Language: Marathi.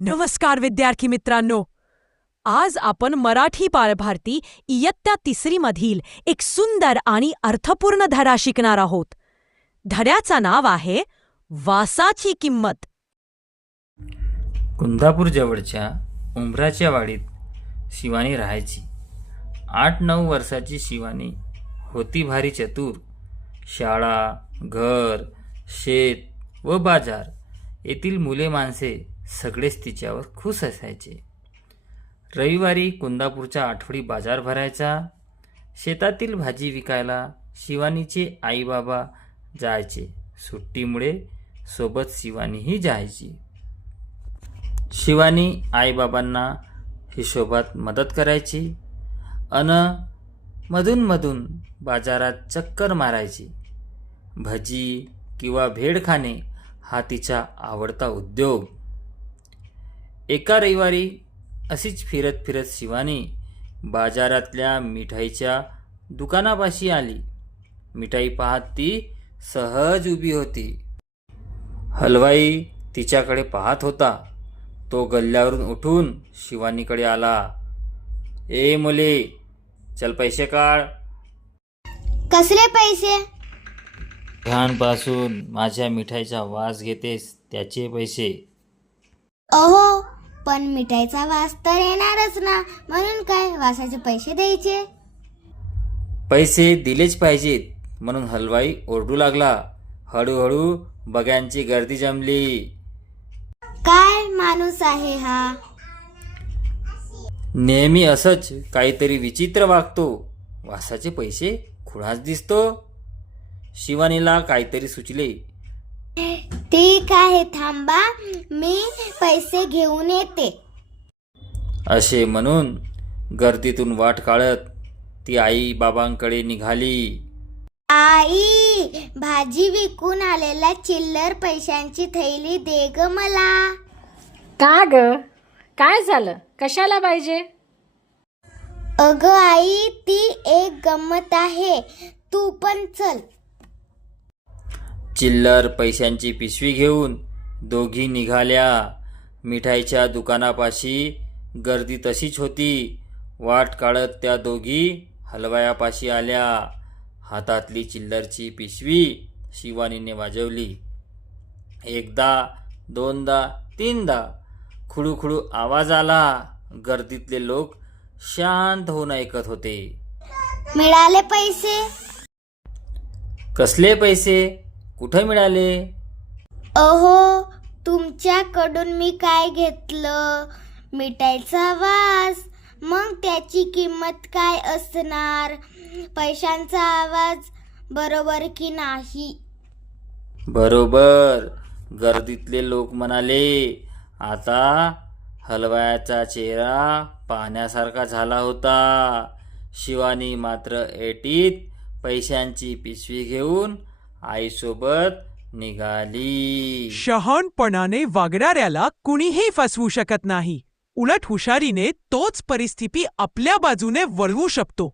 नमस्कार विद्यार्थी मित्रांनो. आज आपण मराठी बालभारती इयत्ता 3री मधील एक सुंदर आणि अर्थपूर्ण धडा शिकणार आहोत. धड्याचं नाव आहे वासाची किंमत. कुंदापूर जवळच्या उंबराच्या वाडीत शिवानी राहायची. 8-9 वर्षाची शिवानी होती भारी चतुर. शाळा, घर, शेत व बाजार येथील मुले माणसे सगळेच तिच्यावर खुश असायचे. रविवारी कुंदापूरचा आठवडी बाजार भरायचा. शेतातील भाजी विकायला शिवानीचे आईबाबा जायचे. सुट्टीमुळे सोबत शिवानीही जायची. शिवानी आईबाबांना हिशोबात मदत करायची अन मधून बाजारात चक्कर मारायची. भजी किंवा भेळ खाणे हा तिचा आवडता उद्योग. एका रविवारी अशीच फिरत शिवानी बाजारातल्या मिठाईच्या दुकानापाशी आली. मिठाई पाहत ती सहज उभी होती. हलवाई तिच्याकडे पाहत होता. तो गल्ल्यावरून उठून शिवानीकडे आला. ए मुले, चल पैसे काढ. कसले पैसे? घाणपासून माझ्या मिठाईचा वास घेतेस त्याचे पैसे. अहो, पण मिठाईचा वास तर येणारच ना, म्हणून काय वासाचे पैसे द्यायचे? पैसे दिलेच पाहिजेत म्हणून हलवाई ओरडू लागला. हळूहळू बघ्यांची गर्दी जमली. काय माणूस आहे हा? नेहमी असंच काहीतरी विचित्र वागतो. वासाचे पैसे खुळाच दिसतो. शिवानीला काहीतरी सुचले. ठीक आहे, थांबा, मी पैसे घेऊन येते. असे म्हणून गर्दीतून वाट काढत ती आई बाबांकडे निघाली. आई, भाजी विकून आलेल्या चिल्लर पैशांची थैली दे ग मला. का ग? काय झालं? कशाला पाहिजे? अगं आई, ती एक गंमत आहे, तू पण चल. चिल्लर पैशांची पिशवी घेऊन दोघी निघाल्या. मिठाईच्या दुकानापाशी गर्दी तशीच होती. वाट काढत त्या दोघी हलवायापाशी आल्या. हातातली चिल्लरची पिशवी शिवानीने वाजवली. एकदा, दोनदा, तीनदा खुळूखुळू आवाज आला. गर्दीतले लोक शांत होऊन ऐकत होते. मिळाले पैसे? कसले पैसे? कुठे मिळाले? अहो, तुमच्याकडून मी काय घेतलं? मिठाईचा वास. मग त्याची किंमत काय असणार? पैशांचा आवाज, बरोबर की नाही? बरोबर, गर्दीतले लोक म्हणाले. आता हलवायाचा चेहरा पाहण्यासारखा झाला होता. शिवानी मात्र एटीत पैशांची पिशवी घेऊन आईसोबत निघाली. शहाणपणाने वागणाऱ्याला कुणीही फसवू शकत नाही. उलट हुशारीने तोच परिस्थिती आपल्या बाजूने वळवू शकतो.